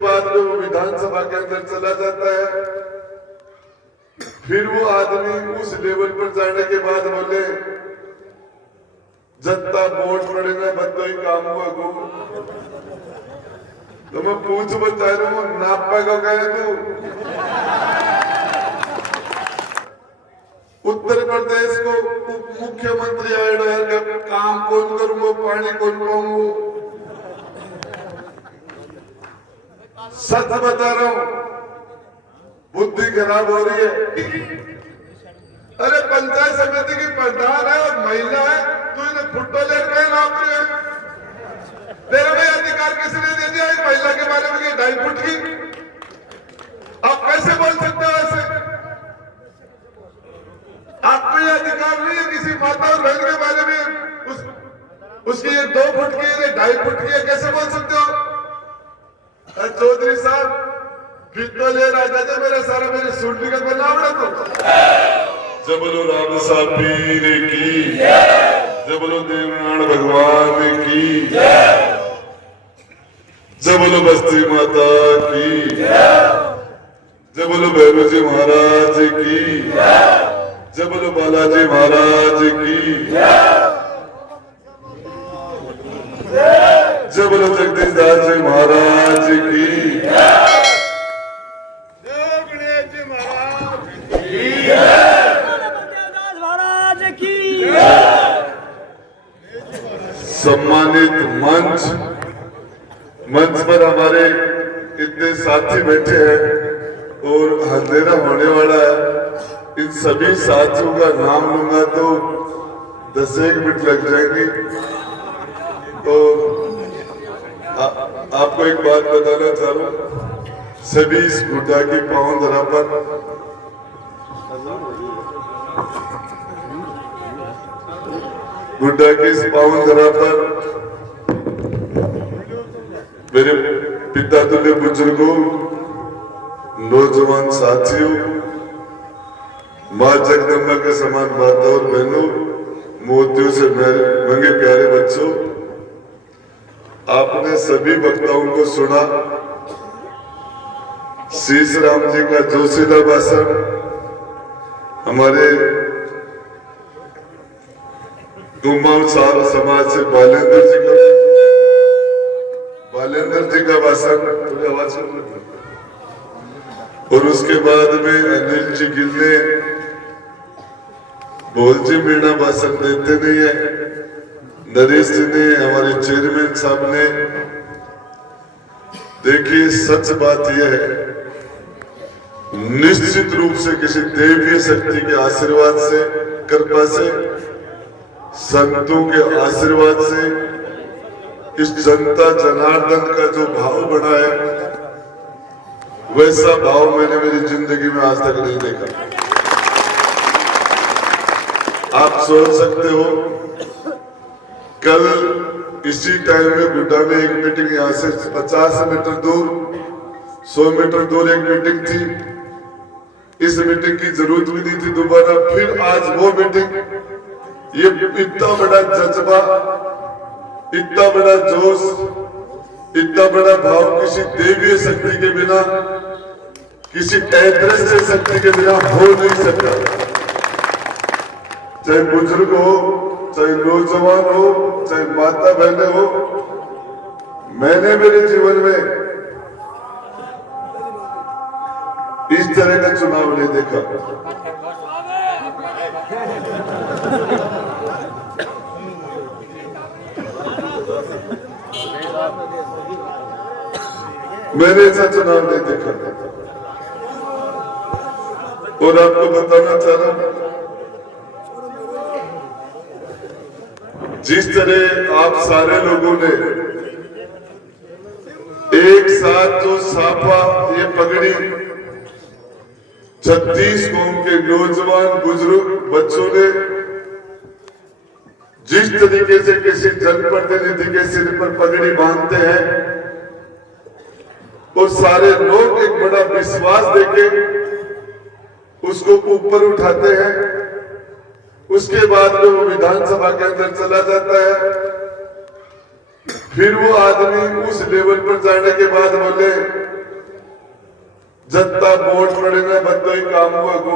बाद में वो विधानसभा के अंदर चला जाता है। फिर वो आदमी उस लेवल पर जाने के बाद बोले जनता वोट पड़ेगा बंदो ही काम हुआ को। तो मैं पूछ बता रहा हूँ नापा को कहे तू उत्तर प्रदेश को उप मुख्यमंत्री आया काम कौन करूंगा पानी कौन पाऊंगा। सच बता रहा हूं बुद्धि खराब हो रही है। अरे पंचायत समिति की प्रधान है और महिला है तो इन्हें फुटबॉल लेकर नाप रहे हैं। तेरे में अधिकार किसने दे दिया एक महिला के बारे में 2.5 फुट की? आप कैसे बोल सकते हो ऐसे? आपको यह अधिकार नहीं है किसी माता और बहन के बारे में उसकी 2 फुट की 2.5 फुट की है, कैसे बोल सकते हो? चौधरी साहब फिर ले राजा जी मेरा सारा मेरी सूटी का बनावड़ा तो जब बोलो राम साहब पीर की जब बोलो देवनारायण भगवान की जब बोलो बस्ती माता की जब बोलो भैरव जी महाराज की जब बोलो बालाजी महाराज की जब बोलो जगदीश दास जी महाराज की सम्मानित मंच पर हमारे इतने साथी बैठे हैं और अंधेरा होने वाला है। इन सभी साथियों का नाम लूंगा तो 10-1 मिनट लग जाएंगे। तो आपको एक बात बताना चाह रहा हूं, सभी इस गुड्डा की पावन धरा पर गुड्डा की इस पावन धरा पर मेरे पिता तुल्य बुजुर्गों, नौजवान साथियों, माँ जगदम्बा के समान माता और बहनों, मोतियों से मंगे प्यारे बच्चों, आपने सभी वक्ताओं को सुना। शीश राम जी का जोशीला भाषण, हमारे कुमाऊं समाज से बालेंद्र जी का भाषण, थोड़ी आवाज और उसके बाद में अनिल जी गिल ने बोल जी मीणा भाषण देते नहीं है, नरेश जी ने, हमारे चेयरमैन साहब ने। देखिए सच बात यह है, निश्चित रूप से किसी देवीय शक्ति के आशीर्वाद से, कृपा से, संतों के आशीर्वाद से इस जनता जनार्दन का जो भाव बढ़ा है, वैसा भाव मैंने मेरी जिंदगी में आज तक नहीं देखा। आप सोच सकते हो कल इसी टाइम में गुड्डा में एक मीटिंग, यहां से 50 मीटर दूर, 100 मीटर दूर एक मीटिंग थी। इस मीटिंग की जरूरत भी नहीं थी दोबारा। फिर आज वो मीटिंग, ये इतना बड़ा जज्बा, इतना बड़ा जोश, इतना बड़ा भाव किसी देवीय शक्ति के बिना, किसी ऐतिहासिक शक्ति के बिना हो नहीं सकता। चाहे बुजुर्ग हो, चाहे नौजवान हो, चाहे माता बहने हो, मैंने मेरे जीवन में इस तरह का चुनाव नहीं देखा। मैंने ऐसा चुनाव नहीं देखा। और आपको बताना चाह रहा हूं, जिस तरह आप सारे लोगों ने एक साथ जो साफा, ये पगड़ी 36 कौम के नौजवान बुजुर्ग बच्चों ने जिस तरीके से किसी जनप्रतिनिधि के सिर पर पगड़ी बांधते हैं और सारे लोग एक बड़ा विश्वास देके उसको ऊपर उठाते हैं, उसके बाद में वो विधानसभा के अंदर चला जाता है। फिर वो आदमी उस लेवल पर जाने के बाद बोले जनता वोट पड़ेगा बंदो ही काम हुआ को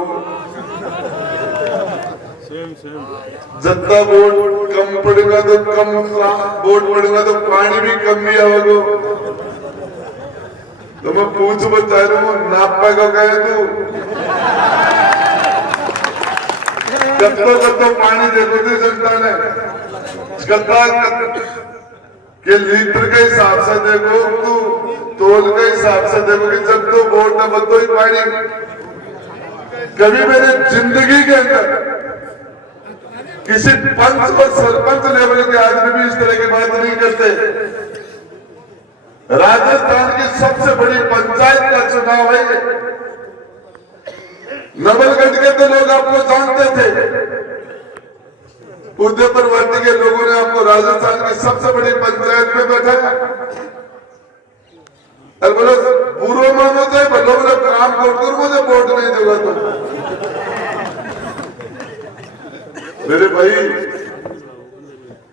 जनता वोट कम पड़ेगा तो कम वोट पड़ेगा तो पानी भी कम भी आवेगो। तो मैं पूछ बता रहा हूँ नापा का कहे तू कत्तो पानी देखो थी जनता ने के लीटर के हिसाब से देखो तू तोल के हिसाब से देखो कि जब तो वोट न बदलो ही पानी। कभी मेरे जिंदगी के अंदर किसी पंच और सरपंच लेवल के आदमी भी इस तरह की बात नहीं करते। राजस्थान की सबसे बड़ी पंचायत का चुनाव है। नवलगढ़ के तो लोग आपको जानते थे, उदयपुरवर्ती के लोगों ने आपको राजस्थान की सबसे बड़ी पंचायत में बैठाया। और बोलो बुरो मानो चाहे भलो बोलो काम कर मुझे वोट नहीं देगा तो मेरे भाई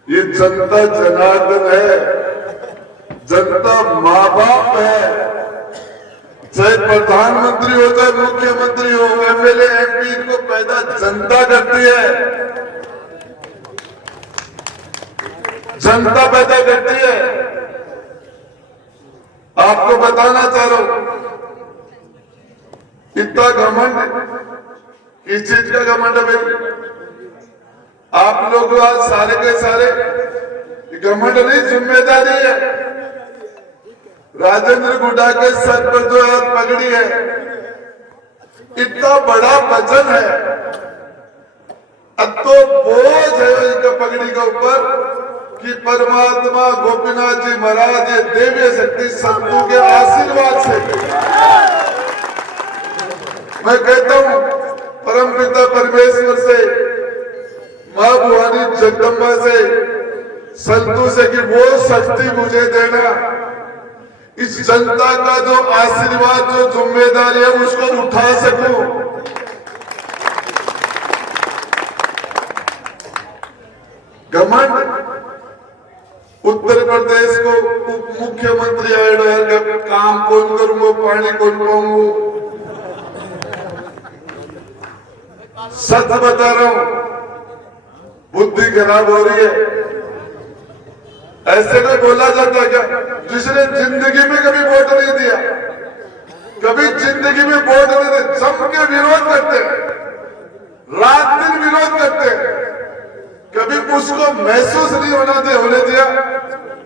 ये जनता जनार्दन है, जनता माँ बाप है। चाहे प्रधानमंत्री हो चाहे मुख्यमंत्री हो, एमएलए एमपी को पैदा जनता करती है, जनता पैदा करती है। आपको बताना चाह रहा हूं इतना घमंड किस चीज का घमंड है भाई? आप लोग आज सारे के सारे घमंड नहीं, जिम्मेदारी है। राजेंद्र गुड्डा के सर पर जो हाथ पगड़ी है, इतना बड़ा वजन है, अब तो बोझ है इनका पगड़ी के ऊपर कि परमात्मा गोपीनाथ जी महाराज ये देवी शक्ति संतों के आशीर्वाद से मैं कहता हूं परम पिता परमेश्वर से, मां भवानी जगदम्बा से, संतों से कि वो शक्ति मुझे देना, इस जनता का जो आशीर्वाद जो जिम्मेदारी है उसको उठा सकूं। घमंड उत्तर प्रदेश को उप मुख्यमंत्री आया काम कौन करूंगा, पानी कौन पाऊंगा। सच बता रहा हूं, बुद्धि खराब हो रही है। ऐसे को बोला जाता क्या जिसने जिंदगी में कभी वोट नहीं दिया, कभी जिंदगी में वोट नहीं दिया, जम के विरोध करते, रात दिन विरोध करते, कभी उसको महसूस नहीं होने दिया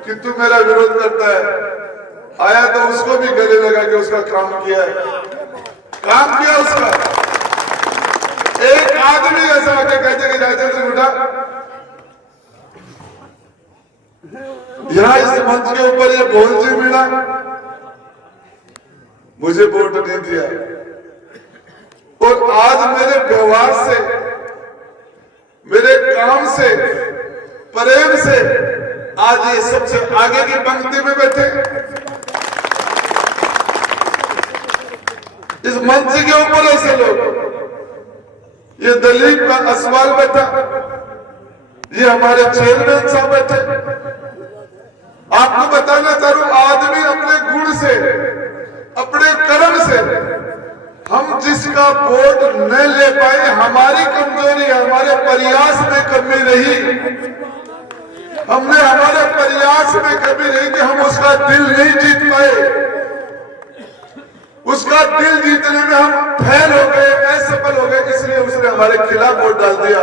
कि तू मेरा विरोध करता है। आया तो उसको भी गले लगा के उसका काम किया है, काम किया उसका। एक आदमी ऐसा आके कहते कि राजेंद्र गुड्डा यहां इस मंच के ऊपर ये बोल जी मिला, मुझे वोट नहीं दिया। और आज मेरे व्यवहार से, मेरे काम से, प्रेम से आज ये सबसे आगे की पंक्ति में बैठे, इस मंच के ऊपर ऐसे लोग, ये दलीप का असवाल बैठा, ये हमारे चेयरमैन साहब बैठे। आपको बताना चाहूं आदमी अपने गुण से, अपने कर्म से, हम जिसका वोट न ले पाए हमारी कमजोरी, हमारे प्रयास में कमी रही, हमने हमारे प्रयास में कमी रही कि हम उसका दिल नहीं जीत पाए, उसका दिल जीतने में हम फेल हो गए, असफल हो गए, इसलिए उसने हमारे खिलाफ वोट डाल दिया।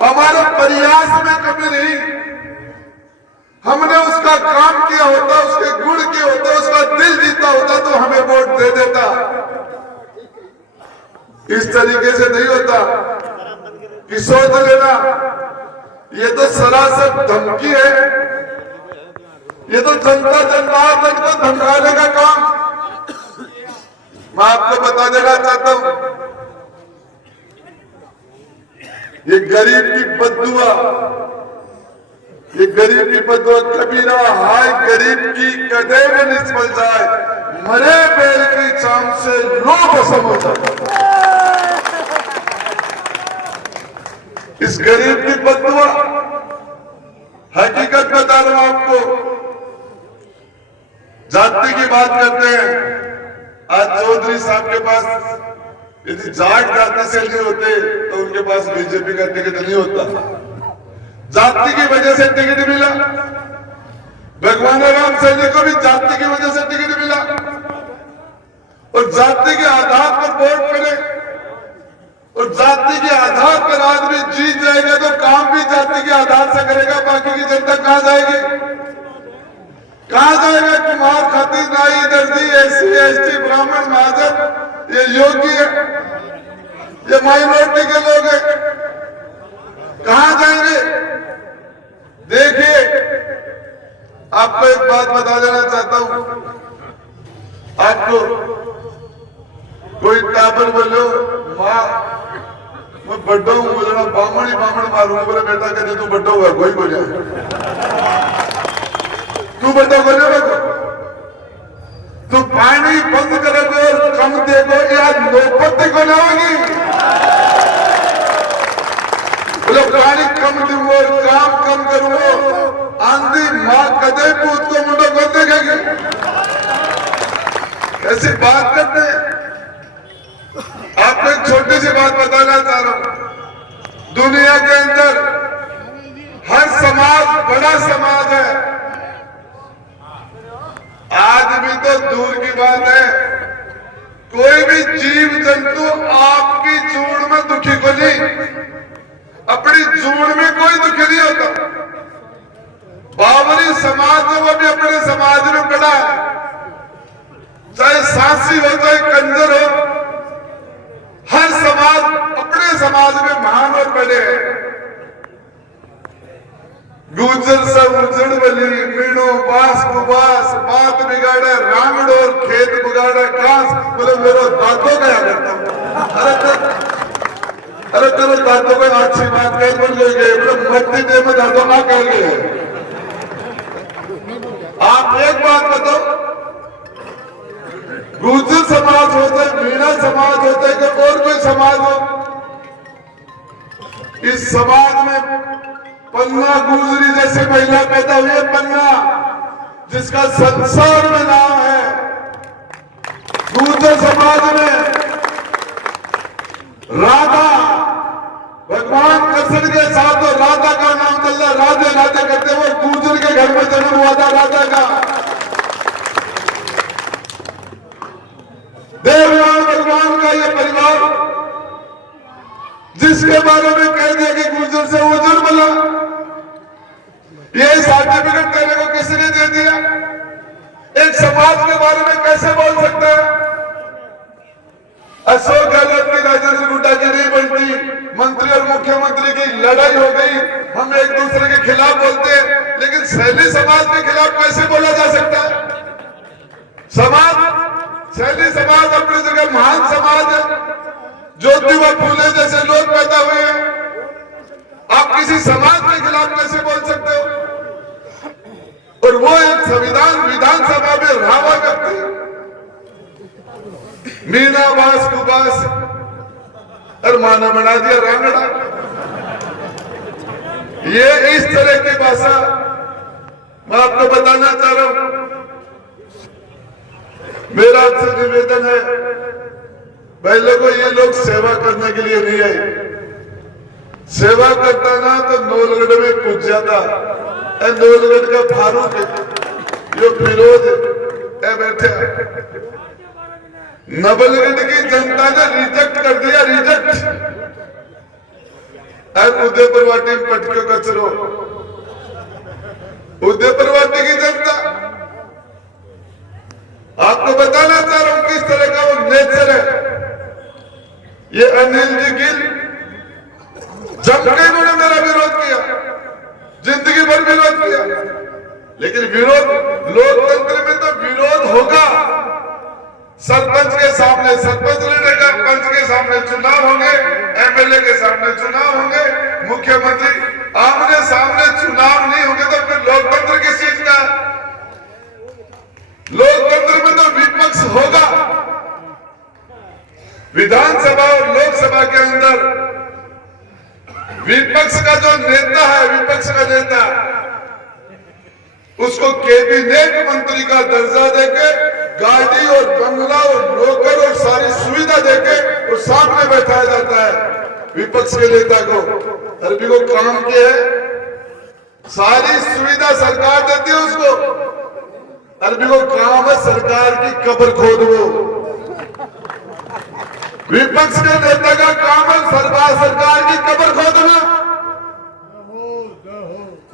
हमारे प्रयास में कमी रही, हमने उसका काम किया होता, उसके गुण किए होते, उसका दिल जीता होता तो हमें वोट दे देता। इस तरीके से नहीं होता कि सोच लेना ये तो सरासर धमकी है, ये तो जनता जनार्दन को धमकाने का काम। मैं आपको बता देना चाहता हूं, ये गरीब की बद्दुआ, ये गरीब की बद्दुआ कभी ना हाय गरीब की कदे में निष्फल जाए, मरे बैल की चाम से लो बसम हो जाए। इस गरीब की बद्दुआ हकीकत बता रहा हूं आपको, जाति की बात करते हैं। आज चौधरी साहब के पास यदि जाट जाति से नहीं होते तो उनके पास बीजेपी का टिकट नहीं होता। जाति की वजह से टिकट मिला। भगवान राम सैनी को भी जाति की वजह से टिकट मिला और जाति के आधार पर वोट मिले और जाति के आधार पर आदमी जीत जाएगा तो काम भी जाति के आधार से करेगा। बाकी की जनता कहां जाएगी? कहां जाएगा? कुमार, खतीब, नाई, दर्जी, एससी, एसटी, ब्राह्मण, महाजन, ये योगी है, ये माइनॉरिटी के लोग हैं, कहां जाएंगे? देखिए, आपको एक बात बता देना चाहता हूं। आपको कोई टाबर बोलो मां मैं बड्डा हूं, बोलना बामण ही बामण मारूंगा। बोले बेटा कहते तू बड्डा हुआ, कोई बोले तू बड्डा बोले तू पानी बंद करोगे और कम देखो यार नौपत्ती को लाओगी। बोले पानी कम दूंगो और काम कम करूंगो, आंधी मां कदे पूत को मुंडो को देखेगी। ऐसी बात करते हैं। आपको एक छोटी सी बात बताना चाह रहा हूं। दुनिया के अंदर हर समाज बड़ा समाज है। आदमी तो दूर की बात है, कोई भी जीव जंतु आपकी जूड़ में दुखी को नहीं, अपनी जूड़ में कोई दुखी नहीं होता। बावरी समाज जो वो भी अपने समाज में पड़ा है, चाहे सासी हो चाहे कंजर हो, हर समाज अपने समाज में महान और बड़े हैं। गुजर सब उजड़ बली, मीणो बास कुबास, बात बिगाड़े रामड़ और खेत बिगाड़े कास। बोले मेरा दांतों का याद करता हूं। अरे तेरे दांतों को अच्छी बात कह बोल गए, बोले मट्टी दे में दांतों ना कह गए। आप एक बात बताओ, गुर्जर समाज होता है, मीणा समाज होता है कि और कोई समाज हो, इस समाज में पन्ना गुजरी जैसे महिला पैदा हुई है, पन्ना जिसका संसार में नाम है। गुर्जर समाज में राधा भगवान कृष्ण के साथ तो राधा का नाम चल रहा, राधे राधे करते हुए गुर्जर के घर में जन्म हुआ था राधा का। देवराम भगवान का ये परिवार जिसके बारे में कह दिया कि गुर्जर से उजड़ बना, ये सर्टिफिकेट देने को किसने दे दिया? एक समाज के बारे में कैसे बोल सकता है? अशोक गहलोत की राजेंद्र गुड्डा की नहीं बनती, मंत्री और मुख्यमंत्री की लड़ाई हो गई, हम एक दूसरे के खिलाफ बोलते हैं, लेकिन शैली समाज के खिलाफ कैसे बोला जा सकता है? शैली समाज अपनी जगह महान समाज है। ज्योतिबा फूले जैसे लोग पैदा हुए हैं, आप किसी समाज के खिलाफ कैसे बोल सकते हो? और वो एक संविधान विधानसभा में रावा व्यक्ति, मीना बास कुबास और माना बना दिया रांगड़ा। ये इस तरह की भाषा मैं आपको बताना चाह रहा हूं। मेरा आपसे निवेदन है, पहले को ये लोग सेवा करने के लिए नहीं आए। सेवा करता ना तो नौलगढ़ में कूद जाता। नौलगढ़ का फारूक जो फिरोज है बैठे, नवलगढ़ की जनता ने रिजेक्ट कर दिया, रिजेक्ट। उदयपुर वाटी पटको कचरो, उदयपुर वाटी की जनता। आपको बताना चाह रहा हूं किस तरह का वो नेचर है। ये अनिल जी गिल जमके इन्होंने मेरा विरोध किया, जिंदगी भर विरोध किया, लेकिन विरोध लोकतंत्र में तो विरोध होगा। सरपंच के सामने सरपंच लड़ेगा, पंच के सामने चुनाव होंगे, एमएलए के सामने चुनाव होंगे, मुख्यमंत्री आमने सामने चुनाव नहीं होंगे तो फिर लोकतंत्र किस चीज का? लोकतंत्र में तो विपक्ष होगा। विधानसभा और लोकसभा के अंदर विपक्ष का जो नेता है, विपक्ष का नेता उसको कैबिनेट मंत्री का दर्जा देके गाड़ी और बंगला और नौकर और सारी सुविधा देके और सामने बैठाया जाता है विपक्ष के नेता को। अरबी को काम किया है, सारी सुविधा सरकार देती है उसको। अरबी को काम है सरकार की कब्र खोदो। विपक्ष के नेता का काम है सरकार की कब्र खोदना।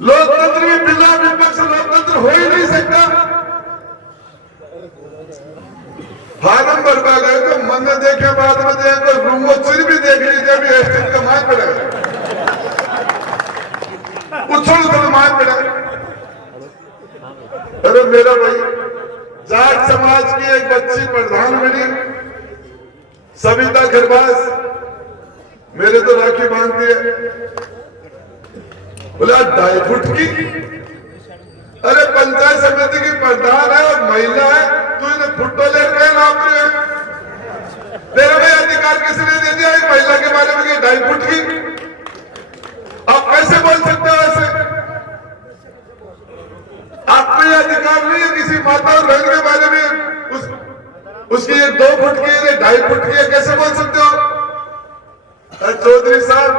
लोकतंत्र में बिना विपक्ष लोकतंत्र हो ही नहीं सकता। फार्म भरवा गए तो मन में देखे बाद में देखे तो रूम चिर भी देख लीजिए, अभी एस्टेट का मार पड़ेगा, उछल उछल मार पड़ेगा। अरे मेरा भाई, जाट समाज की एक बच्ची प्रधान बनी, सविता खरबास, मेरे तो राखी बांधती है। बोला 2.5 फुट की, अरे पंचायत समिति की प्रधान है और महिला है, तू इन्हें फुटो ले रहे नाप रहे हैं। तेरा भाई अधिकार किसने दे दिया एक महिला के बारे में 2.5 फुट की? आप कैसे बोल सकते हो ऐसे? आपको यह अधिकार नहीं है किसी माता और बहन के बारे में उसकी ये 2 फुट की, ये 2.5 फुट की है, कैसे बोल सकते हो? चौधरी साहब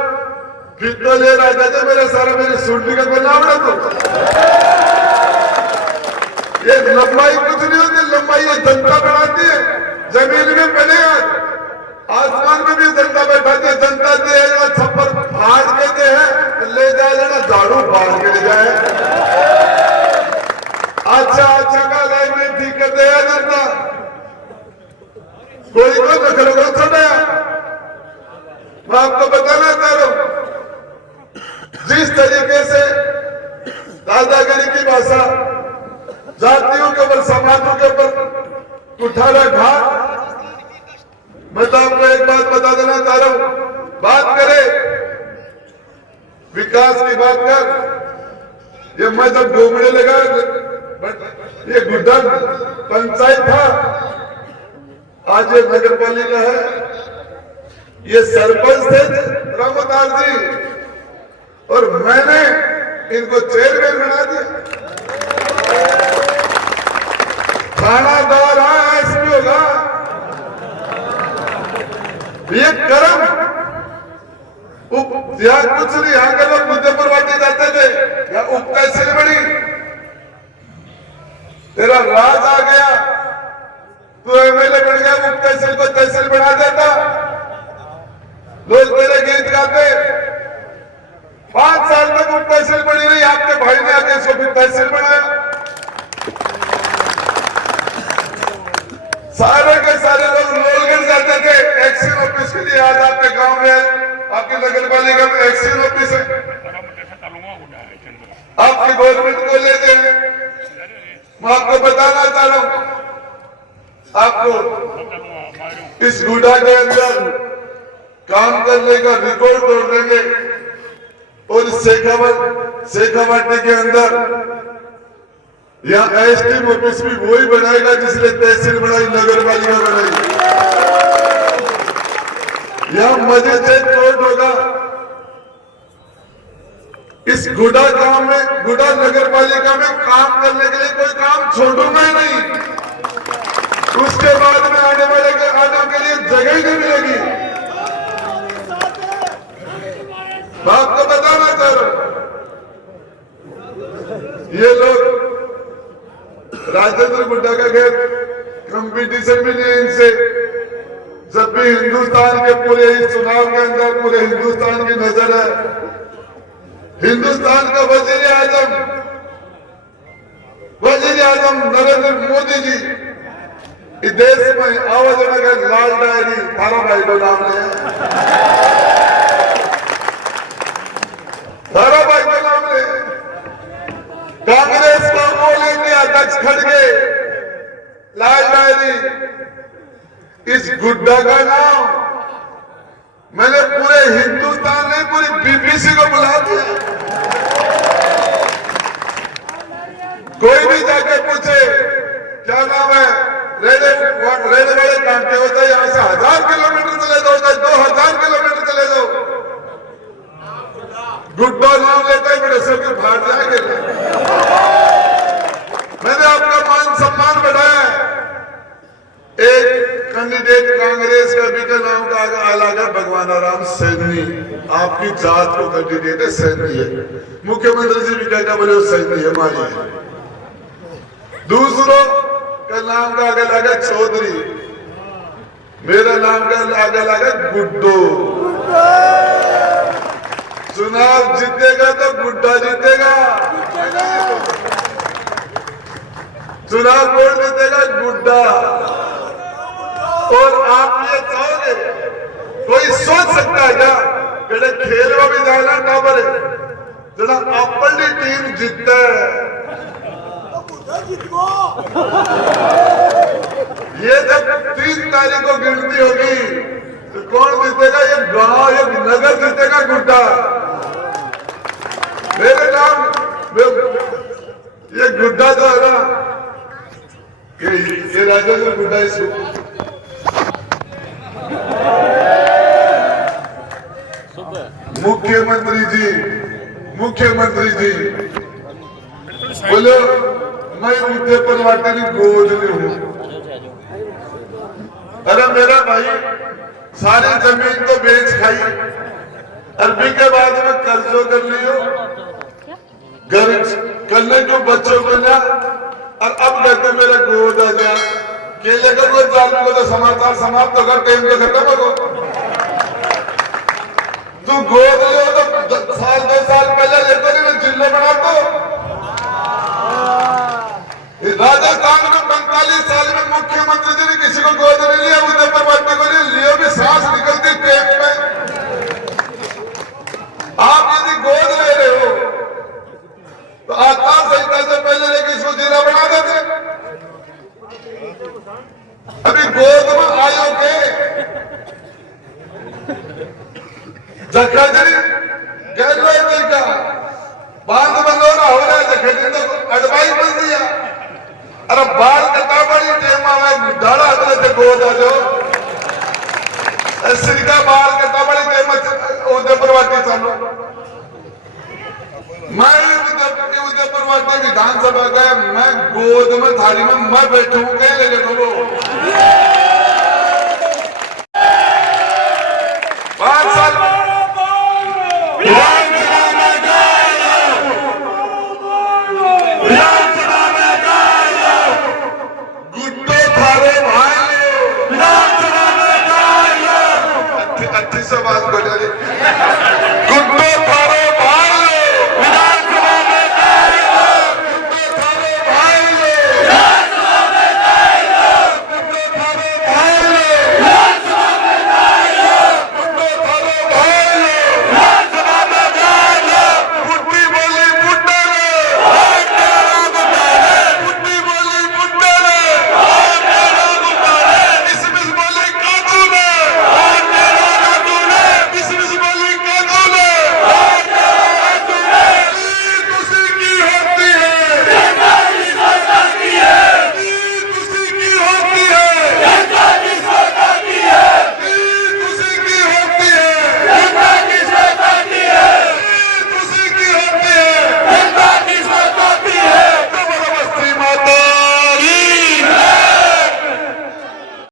फिटो ले रहा था मेरे सारा मेरी सूटली का बनना पड़ा। तो ये लंबाई कुछ नहीं होती, लंबाई ये जनता बढ़ाती है। जमीन में बने आसमान में भी जनता बैठाती है। जनता दे छप्पर फाड़ के दे है, ले जाए झाड़ू फाड़ के ले जाए। अच्छा का लाइन में ठीक कर दे जनता, कोई को नखरे को छोड़ा। मैं आपको बताना चाह रहा हूं, जिस तरीके से दादागिरी की भाषा जातियों के ऊपर, समाजों के ऊपर उठा रखा, मैं तो आपको एक बात बता देना चाह रहा हूं। बात करे विकास की बात कर, ये मैं जब घूमने लगा, ये गुड्डा पंचायत था, आज ये नगर पालिका है। ये सरपंच थे रामदास जी और मैंने इनको चेयरमैन बना दिया। थानादार एसपी होगा, ये कर्म या कुछ नहीं। यहाँ के लोग मुद्देपुर बांटे जाते थे या उप तहसील बड़ी, तेरा राज आ गया, तू एमएलए बन गया, उप तहसील को तहसील बना देता, लोग तेरे गीत गाते। 5 साल तक वो तहसील बनी नहीं, आपके भाई ने आके इसको फिर तहसील बनाया। सारे के सारे लोग लोलगढ़ जाते थे एक्शन ऑफिस के लिए। आज आपके गांव में, आपकी नगर पालिका में एक्शन ऑफिस है, आपकी गवर्नमेंट को लेते हैं। मैं आपको बताना चाह रहा हूं, आपको इस गुडा के अंदर काम करने का रिकॉर्ड तोड़ देंगे। और शेखावाटी के अंदर यहाँ एसटीएम ऑफिस भी वही बनाएगा जिसने तहसील बनाई, नगर पालिका बनाई। यहाँ मजिस्ट्रेट कोर्ट होगा। इस गुडा गांव में, गुडा नगर पालिका में काम करने के लिए कोई काम छोड़ूंगा ही नहीं। उसके बाद में आने वाले के लिए जगह ही नहीं मिलेगी। मैं आपको बताना चाह रहा हूं, ये लोग राजेंद्र गुड्डा का खैर कंपटीशन भी नहीं इनसे। जब भी हिंदुस्तान के पूरे इस चुनाव के अंदर पूरे हिंदुस्तान की नजर है, हिंदुस्तान का वजीर आजम नरेंद्र मोदी जी इस देश में आवाज नगर लाल डायरी थारा भाई को नाम ले, भाई का नाम ले। कांग्रेस का ऑल इंडिया अध्यक्ष खड़गे, लाल डायरी, इस गुड्डा का नाम मैंने पूरे हिंदुस्तान में पूरी बीबीसी को बुला दिया। कोई भी जाके पूछे क्या नाम है, रहने वाले काम के होता है, यहाँ से 1000 किलोमीटर चले जाओ, 2000 किलोमीटर चले जाओ, गुड्डा नाम लेते हैं बड़े से फिर भाग जाएंगे। मैंने आपका मान सम्मान बढ़ाया। एक कैंडिडेट कांग्रेस का भी का नाम का अलग है, भगवान राम सैनी, आपकी जात को कैंडिडेट है, सैनी है। मुख्यमंत्री जी भी कहता बोले वो सैनी है, हमारी है। दूसरों का नाम का आगे लगा चौधरी, मेरा नाम का आगे लगा गुड्डो। चुनाव जीतेगा तो गुड्डा जीतेगा, चुनाव वोट जीतेगा गुड्डा। और आप ये चाहोगे, कोई सोच सकता है क्या बेटे खेल में भी जाना टाबर है जना अपनी टीम जीतता है, ये जब 3 तारीख को गिनती होगी तो कौन जीतेगा? ये गांव, ये नगर जीतेगा गुड्डा। मेरे नाम ये गुड्डा जो है ना, ये राजेंद्र गुड्डा इसको मुख्यमंत्री जी बोलो मैं मुद्दे पर वाटे की गोद में हूं। अरे मेरा भाई सारी जमीन तो बेच खाई, अरबी के बाद में कर्जों कर लियो, घर करने को बच्चों को ना, और अब कहते मेरा गोद आ गया। केले का कोई जान को तो समाचार समाप्त होगा, टाइम तो खत्म होगा। तू गोद लियो तो 2 साल पहले लेते नहीं, जिले बना तो राजस्थान में 45 साल में मुख्यमंत्री जी ने किसी को गोद नहीं लिया, उदयपुर वाटी को नहीं लिया, भी सांस निकलती टेप में। आप यदि गोद ले रहे हो तो आचार संहिता से पहले लेके इसको जिला बना देते। अभी गोद में आयोग के जखजरी गैरवाई का बांध बंदोरा हो रहा है, जखजरी तो अडवाई बन दिया। अरे बाल कटा बड़ी टेम में दाड़ा अगले से गोद आ जाओ, सिरका बाल कटा बड़ी टेम उदयपुर वाटी चालो। मैं उदयपुर वाटी विधानसभा गया, मैं गोद में थाली में मैं बैठू कहीं ले बोलो 5 साल